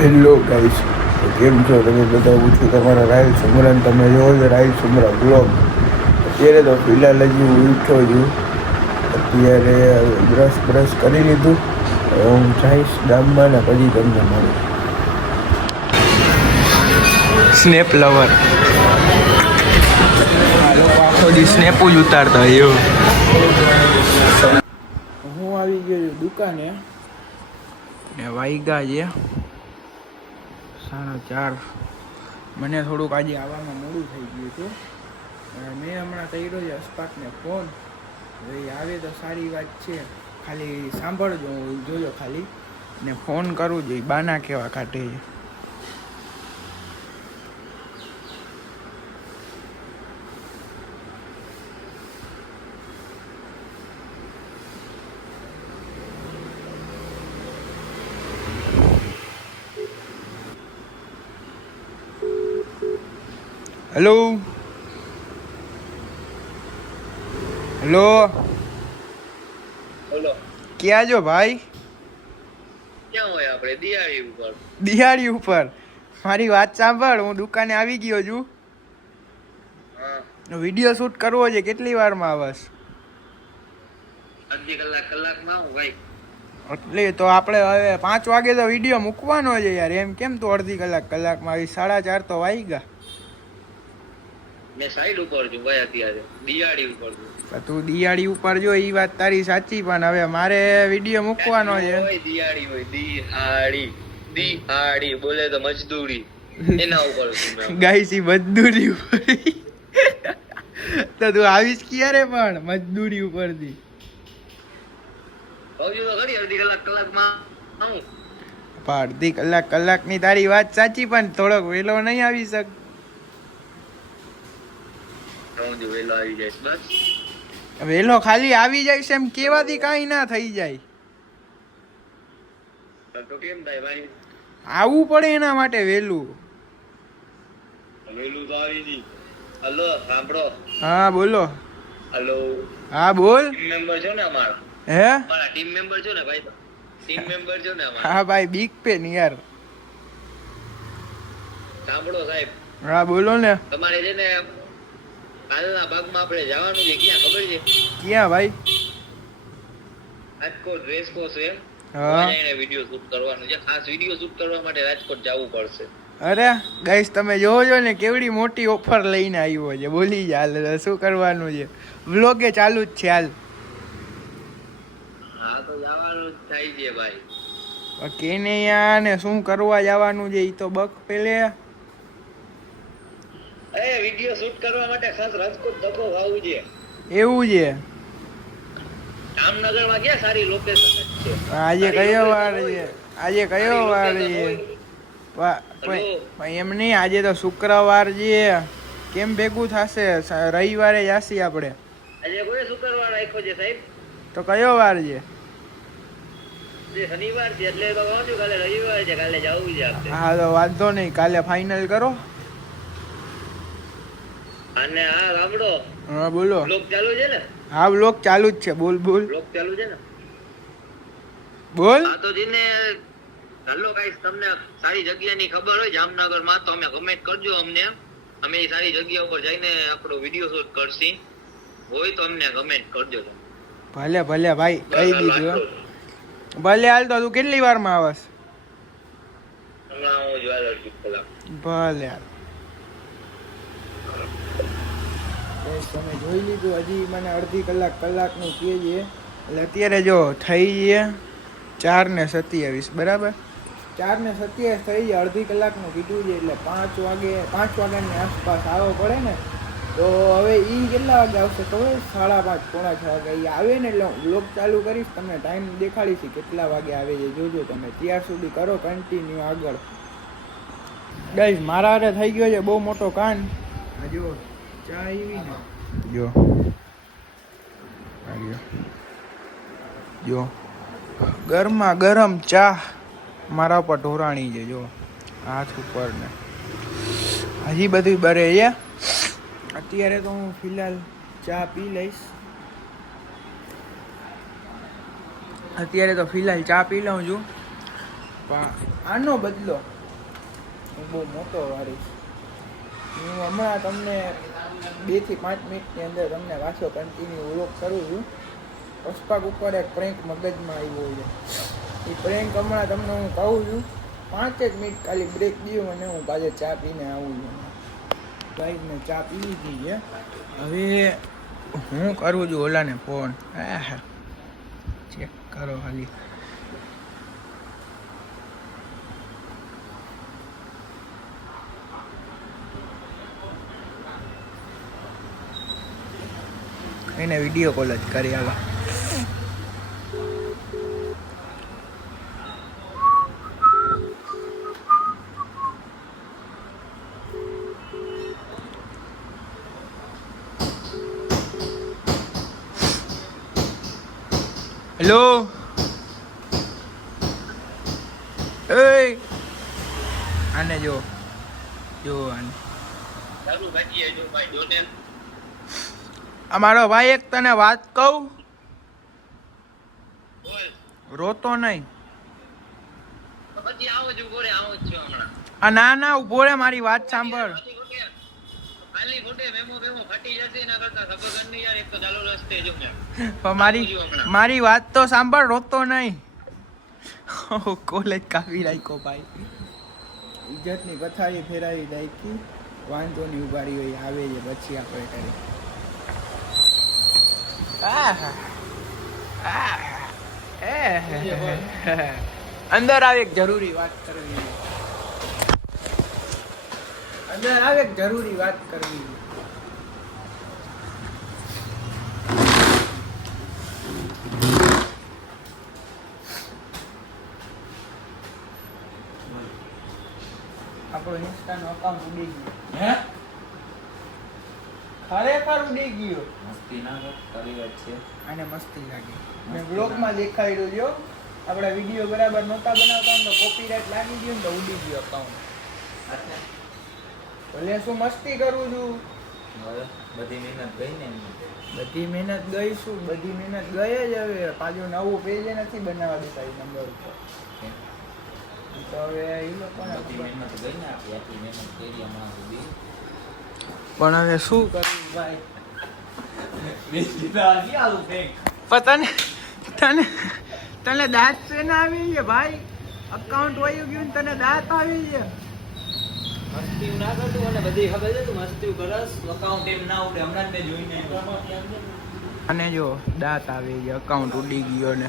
Hello guys, તો કેમ છો તમે બધા? હું છું તમારા રાહિલ સુમરાન. તમે જોવો છો રાહિલ સુમરા બ્લોગ. અત્યારે તો ફિલહાલ હજી હું ઉઠ્યો છું. અત્યારે બ્રશ કરી લીધું. હવે હું જઈશ ગામમાં ને પછી તમને મળું. સ્નેપ લવર આ લોકો આખો દી સ્નેપ જ ઉતારતા હોય એવું. હું આવી ગયો છું દુકાને ને વાઈગા છે 4:30. મને થોડુંક આજે આવવામાં મોડું થઈ ગયું હતું. મેં હમણાં કર્યો છે અસ્પાકને ફોન. હવે આવે તો સારી વાત છે. ખાલી સાંભળજો, જોજો ખાલી ને ફોન કરું જોઈએ. બાના કેવા કાઢે છે. હેલો હેલો, બોલો. ક્યાં જો ભાઈ? ક્યાં હોય આપણે? દિવાળી ઉપર. દિવાળી ઉપર? મારી વાત સાંભળ, હું દુકાને આવી ગયો છું. હા, વિડીયો શૂટ કરવો છે. કેટલી વારમાં આવસ? અડધી કલાકમાં આવું ભાઈ. એટલે તો આપણે હવે 5 વાગે તો વિડીયો મૂકવાનો છે યાર. એમ કેમ તું અડધી કલાકમાં આવી? 4:30 તો વાગ્યા. મેં સાઈડ ઉપર છું ભાઈ, અત્યારે દિવાળી ઉપર છું. તું દિવાળી ઉપર જો, એ વાત તારી સાચી, પણ હવે મારે વિડીયો મૂકવાનો છે. દિવાળી હોય, દિહાડી બોલે તો મજદૂરી, એના ઉપર છું મેં. ગાઈસી મજદૂરી ઉપર તો તું આવીશ ક્યારે? પણ મજદૂરી ઉપરથી કહું છું તો ખરી, અડધી કલાકમાં આવું. અડધી કલાકની તારી વાત સાચી, પણ થોડોક વહેલો નહીં આવી શક? હું જો વહેલો આવી જઈશ બસ. વહેલો ખાલી આવી જાય એમ કેવાથી કાંઈ ના થઈ જાય. તો કેમ થાય ભાઈ? આવવું પડે એના માટે વહેલું. વહેલું તો આવી જી. હલો, સાંભળો. હા બોલો. હલો, હા બોલ. ટીમ મેમ્બર છો ને અમારા? હે? અમારા ટીમ મેમ્બર છો ને ભાઈ? ટીમ મેમ્બર છો ને અમારા? હા ભાઈ, બિગ પેન યાર. સાંભળો સાહેબ. હા બોલો ને. તમારે છે ને કાલના ભાગમાં આપણે જવાનું છે. ક્યાં ખબર છે? ક્યાં ભાઈ? રાજકોટ રેસ કોર્સ છે. હા. એને વિડિયો શૂટ કરવાનું છે. ખાસ વિડિયો શૂટ કરવા માટે રાજકોટ જવું પડશે. અરે ગાઈસ, તમે જોવો છો ને કેવડી મોટી ઓફર લઈને આવ્યો છે. બોલી જા, શું કરવાનું છે? વ્લોગે ચાલુ જ છે હાલ. હા તો જવાનું જ થાય છે ભાઈ. કેને યાર ને શું કરવા જવાનું છે? ઈ તો બક પેલે. વિડિયો શૂટ કરવા માટે ખાસ રાજકોટ ધક્કો ખાવું છે. એવું છે? જામનગરમાં ક્યાં સારી લોકેશન છે? આજે કયો વાર છે? આજે કયો વાર છે? એમ નહીં, આજે તો શુક્રવાર છે. કેમ ભેગું થશે? રવિવારે જાસી આપણે. આજે કોઈ શુક્રવાર રાખ્યો છે સાહેબ? તો કયો વાર છે? શનિવાર છે, એટલે તો કહું છું કાલે રવિવાર છે, કાલે જવું છે આપણે. હા તો વાંધો નહીં, કાલે ફાઇનલ કરો. અને હા સાંભળો. હા બોલો. બ્લોગ ચાલુ છે ને? હા બ્લોગ ચાલુ જ છે. બોલ બોલ. બ્લોગ ચાલુ છે ને? બોલ. હા તો જીને હાલો ગાઈસ, તમને સારી જગ્યાની ખબર હોય જામનગરમાં તો અમે કમેન્ટ કરજો અમને. અમે એ સારી જગ્યા ઉપર જઈને આપણો વિડિયો શૂટ કરશી. હોય તો અમને કમેન્ટ કરજો. ભલે ભલે ભાઈ, કહી દીધું. ભલે હાલ. તો તું કેટલી વારમાં આવસ? હમણાં હું જ વાલો છું કલાક. ભલે હાલ. તમે જોઈ લીધું. હજી મને અડધી કલાકનું કહે છે. એટલે અત્યારે જો થઈ છે 4:27, બરાબર? 4:27 થઈ જાય. અડધી કલાકનું કીધું છે, એટલે 5 વાગ્યાની આસપાસ આવવો પડે ને. તો હવે એ કેટલા વાગે આવશે ખબર? 5:30, પોણા 6 વાગે એ આવે ને, એટલે હું બ્લોગ ચાલુ કરીશ. તમને ટાઈમ દેખાડીશ કેટલા વાગે આવે છે. જોજો તમે. ત્યાર સુધી કરો કન્ટિન્યુ આગળ. ગાઈસ, મારા હારે થઈ ગયો છે બહુ મોટો કાન. જો ચા આવી ને, જો ગરમા ગરમ ચા મારા ઉપર ઢોરાણી છે. જો હાથ ઉપર ને હજી બધું બરે છે. અત્યારે તો હું ફિલહાલ ચા પી લઈશ. લઉં છું. પણ આનો બદલો હું બહુ મોટો વાળીશ. હું હમણાં તમને 2 થી 5 મિનિટની અંદર તમને પાછો કન્ટિન્યુ વ્લોગ કરું છું. પસ્પાક ઉપર એક પ્રેન્ક મગજમાં આવ્યો છે. એ પ્રેન્ક હમણાં તમને હું કહું છું. 5 જ મિનિટ ખાલી બ્રેક દઉં અને હું પાછો ચા પીને આવું છું. ગાઈઝ મેં ચા પી લીધી છે. હવે હું કરું છું ઓલાને ફોન. હા ચેક કરો ખાલી. એને વિડીયો કોલ જ કરી આવા. હેલો એ આને જો આને ચાલુ ભાજીએ જો ભાઈ જોને. અમારો ભાઈ એક તને વાત કહું, બોલ. રોતો નહીં. તો પછી આવો જ ઉભો રે, આવો જ છો હમણાં. ના ઉભો રે, મારી વાત સાંભળ. ખાલી ખોટે મેમો ફાટી જશે એના કરતા સબગન ની યાર એક તો ચાલુ રસ્તે જો મેં. પણ મારી વાત તો સાંભળ, રોતો નહીં. કોલેજ કાપી રાખ્યો ભાઈ. ઇજ્જતની પથારી ફેરાવી નાખી. વાંધો નહીં, ઉભારી હોય આવે છે પછી આપણે કરી. અંદર આવે એક જરૂરી વાત કરવી. અંદર આવે એક જરૂરી વાત કરવી. આપણો ઇન્સ્ટાનો અકાઉન્ટ ઉડી ગયો. હે ખરેખર ઉડી ગયો. મસ્તી ના કરી વાત છે. આને મસ્તી લાગી. મેં બ્લોગમાં દેખાડ્યું જો. આપણા વિડીયો બરાબર નહોતા બનાવતા તો કોપીરાઇટ લાગી ગયું ને તો ઉડી ગયો અકાઉન્ટ. ભલે શું મસ્તી કરું છું. હવે બધી મહેનત ગઈ ને. બધી મહેનત ગઈ શું? બધી મહેનત ગઈ જ. હવે પાછું નવું પેજ નથી બનાવવા દેતા એ નંબર ઉપર. તો હવે એ લોકોને બધી મહેનત ગઈ ને આપણી આટલી મહેનત કરી હમણાં સુધી. પણ હવે શું કરવું ભાઈ? પણ તને દાંત છે ને આવી છે ભાઈ. અકાઉન્ટ વયું ગયું ને તને દાંત આવી છે. મસ્તી ના કરતું મને બધી ખબર છે. તું મસ્તી કરસ અકાઉન્ટ એમ ના ઉડે. હમણાં મેં જોઈને અને જો દાંત આવી ગયા, અકાઉન્ટ ઉડી ગયો ને.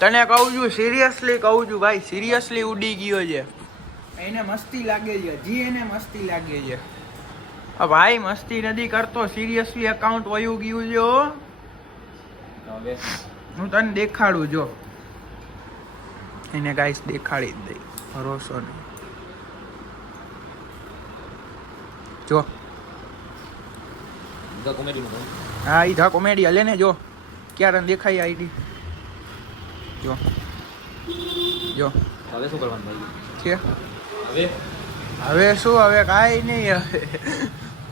તને કહું છું, સિરિયસલી કહું છું ભાઈ, સિરિયસલી ઉડી ગયો છે. એને મસ્તી લાગે છે, હજી એને મસ્તી લાગે છે. ભાઈ મસ્તી નથી કરતો, સિરિયસલી અકાઉન્ટ વયું ગયું છે. હવે હું તને દેખાડું જો. એને ગાઈસ દેખાડી જ દઈ, ભરોસો નહીં. જો તો કોમેડી નું હા, ઈ ધા કોમેડી હલે ને. જો ક્યારે દેખાય આઈડી. જો હવે શું કરવાનું ભાઈ છે. હવે હવે શું? હવે કાંઈ નહીં. હવે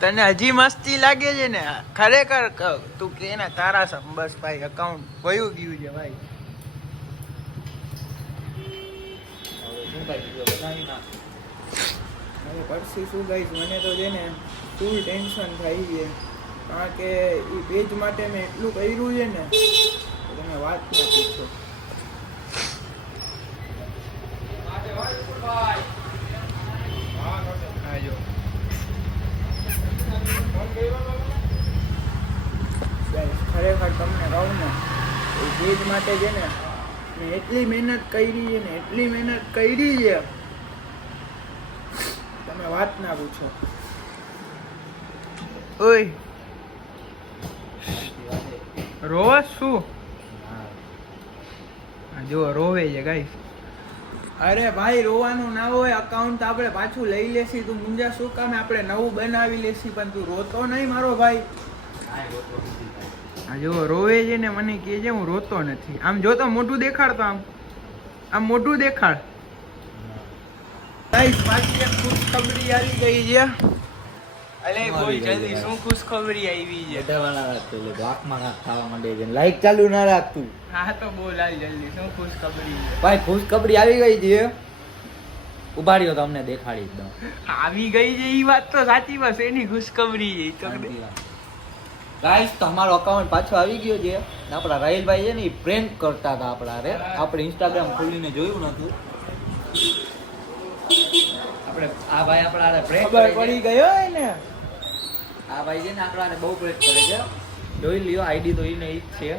તને હજી મસ્તી લાગે છે ને? ખરેખર તું કે ને તારા સમ. બસ ભાઈ અકાઉન્ટ વયું ગયું છે ભાઈ. શું ભાઈ વિડીયો બનાવી નાખ. હવે પરસી શું ગાઈશ, મને તો છે ને ફૂલ ટેન્શન થાય છે. કારણ કે એ પેજ માટે મેં એટલું કર્યું છે ને તો તમે વાત ન પૂછો. હા જો ખરેખર તમને કહું ને, એ પેજ માટે છે ને મેં એટલી મહેનત કરી છે ને, એટલી મહેનત કરી છે તમે વાત ના પૂછો. ઓય રોવા શું? જો રોવે છે ગાઈસ. અરે ભાઈ રોવાનું ના હોય. અકાઉન્ટ આપણે પાછું લઈ લેશી. તું મુંજા શું કામે? આપણે નવું બનાવી લેશી. પણ તું રોતો નહીં મારો ભાઈ. આ જો રોવે છે ને, મને કહે છે હું રોતો નથી. આમ જો તો મોઢું દેખાડતો, આમ મોઢું દેખાડ. ગાઈસ પાછી એક ખુશખબરી આવી ગઈ છે. અલે બોલ જલ્દી શું ખુશખબરી આવી છે બધાવાળા રાખતું એટલે વાકમાં કાંક ખાવા માંડે છે લાઈક ચાલુ ના રાખતું હા તો બોલ હાલ જલ્દી શું ખુશખબરી છે ભાઈ ખુશખબરી આવી ગઈ છે ઉભા રહ્યો તમને દેખાડી દઉં આવી ગઈ છે ઈ વાત તો સાચી બસ એની ખુશખબરી છે ઈ તો ગાઈસ તમારો અકાઉન્ટ પાછો આવી ગયો છે ને આપણા રાહિલભાઈ છે ને એ પ્રેન્ક કરતા હતા આપણા રે આપણે ઇન્સ્ટાગ્રામ ખોલીને જોયું નતું આપણે આ ભાઈ આપણા હારે prank ખબર કરે પડી છે. ગયો હે ને આ ભાઈ છે ને આપણા હારે બહુ પ્રેન્ક કરે છે જોઈ લ્યો આઈડી તો એને ઈ જ છે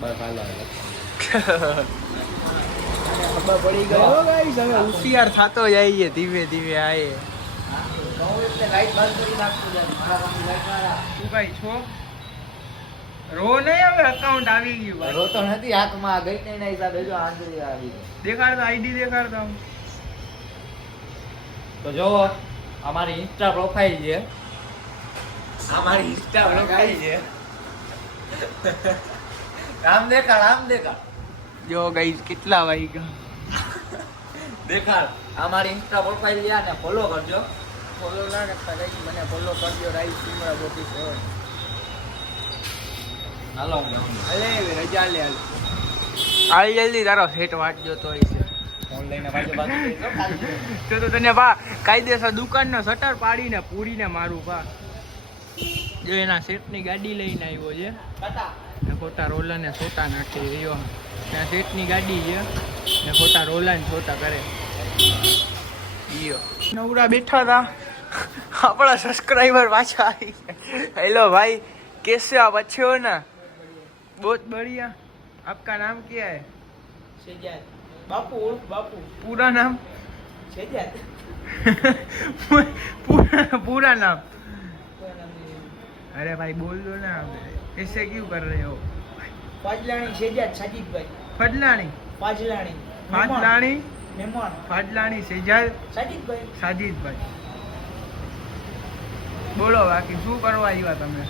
બસ હાલો હાલો. ખબર પડી ગયો ગાઈસ હવે હોશિયાર થાતો જાય છે ધીમે ધીમે આયે હા, તો હું એટલે લાઈટ બંધ કરી નાખું છું. મારા ગામની લાઈટ વાળા. તું કઈ છો રો નહીં હવે અકાઉન્ટ આવી ગયું ભાઈ રોતો નથી આંખમાં ગઈ ને એના હિસાબે જો આંધળી આવી ગઈ. દેખાડતો આઈડી દેખાડતો આમ. તો જો અમારી ઇન્સ્ટા પ્રોફાઇલ છે અમારી ઇન્સ્ટા પ્રોફાઇલ છે આમ દેખાડ જો ગાઈસ કેટલા વાગ્યા દેખાડ અમારી ઇન્સ્ટા પ્રોફાઇલ છે ને ફોલો કરજો ફોલો ના કરતા ગાઈસ મને ફોલો કરજો રાઈસ સિમરા 47 હાલો હું જાઉં છું. અલે રજા લે હાલ જલ્દી તારો સેટ વાંચજો તો છે ફોન લઈને પાછો પાછો તો તને બા કાયદેસર દુકાનનો શટર પાડીને પૂરીને મારું બા જો એના સેટની ગાડી લઈને આવ્યો છે ટાટા ને ખોટા રોલાને છોટા નાખી રહ્યો ત્યાં સેટની ગાડી છે ને ખોટા રોલાને છોટા કરે ઈયો નવરા બેઠા હતા આપણા સબસ્ક્રાइबर પાછા આવી હેલો भाई कैसे आप अच्छे हो ना बहुत बढ़िया आपका नाम क्या है સેજાદ બાપુ બાપુ पूरा नाम સેજાદ पूरा नाम अरे भाई बोल दो ना ऐसे क्यों कर रहे हो ફાજલાણી શેજાદ સાજીદભાઈ फडलाणी ફાજલાણી ફાડલાણી મહેમાન ફાડલાણી સેજાદ સાજીદભાઈ સાજીદભાઈ બોલો બાકી શું કરવા આવ્યા તમે